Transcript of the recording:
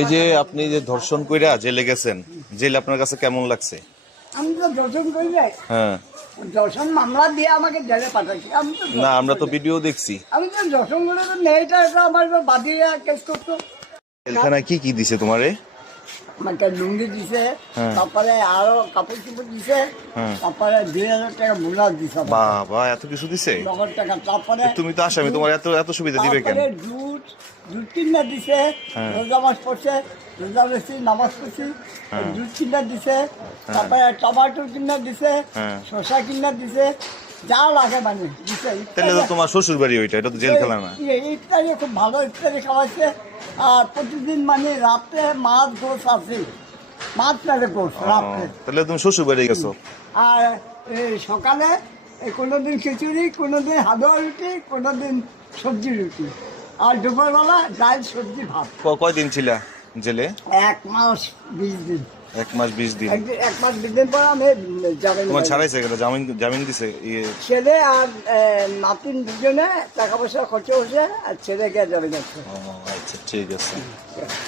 এই যে আপনি যে ধর্ষণ কইরা জেলে গেছেন, জেলে আপনার কাছে কেমন লাগছে? আমি তো দর্শন করি যাই, হ্যাঁ, দর্শন মামলা দিয়ে আমাকে জেলে পাঠাচ্ছি। আমি তো না আমরা তো ভিডিও দেখছি। আমি তো দর্শন করে তো মেয়েটা এটা আমার বাদিয়ে কেস করতো। জেলখানায় কি কি দিছে তোমারে? আমাকে লুঙ্গি দিছে, হ্যাঁ। তারপরে আরো কাপড় চোপড় দিছে, হ্যাঁ। তারপরে 2000 টাকা বোনাস দিছে, বাবা এত কিছু দিছে? নগদ টাকা। তারপরে তুমি তো আসামি, তোমার এত এত সুবিধা দিবে কেন? তারপরে দুধ কিনা দিছে, হ্যাঁ। রোজা মাস পড়ছে, রোজা বেশি নামাজ পড়ছি, হ্যাঁ। দুধ কিনা দিছে, তারপরে টমাটো কিনা দিছে, হ্যাঁ। শসা কিনা দিছে, যা লাগে মানে দিছে। তাহলে তো তোমার শ্বশুর বাড়ি ওইটা, এটা তো জেলখানা না। ইফতারি খুব ভালো ইফতারি খাওয়াইছে। আর প্রতিদিন মানে রাত্রে মাছ গোস আছে, মাছ পেলে গোস ও, রাত্রে। তাহলে তুমি শ্বশুর বাড়ি গেছো? আর এই সকালে কোনোদিন খিচুড়ি, কোনোদিন হালুয়া রুটি, কোনোদিন সবজি রুটি, আর দুপুরবেলা ডাল সবজি ভাত। কয়দিন ছিলা জেলে? 1 মাস 20 দিন। 1 মাস 20 দিন। 1 মাস 20 দিন পর আমি যাবেন। তোমার ছাড়াইছে গেল, জামিন জামিন দিছে ইয়ে? ছেলে আর নাতিন দুজনে টাকা পয়সা খরচ হচ্ছে, আর ছেলে গিয়ে যাবে যাচ্ছে। ও আচ্ছা, ঠিক আছে।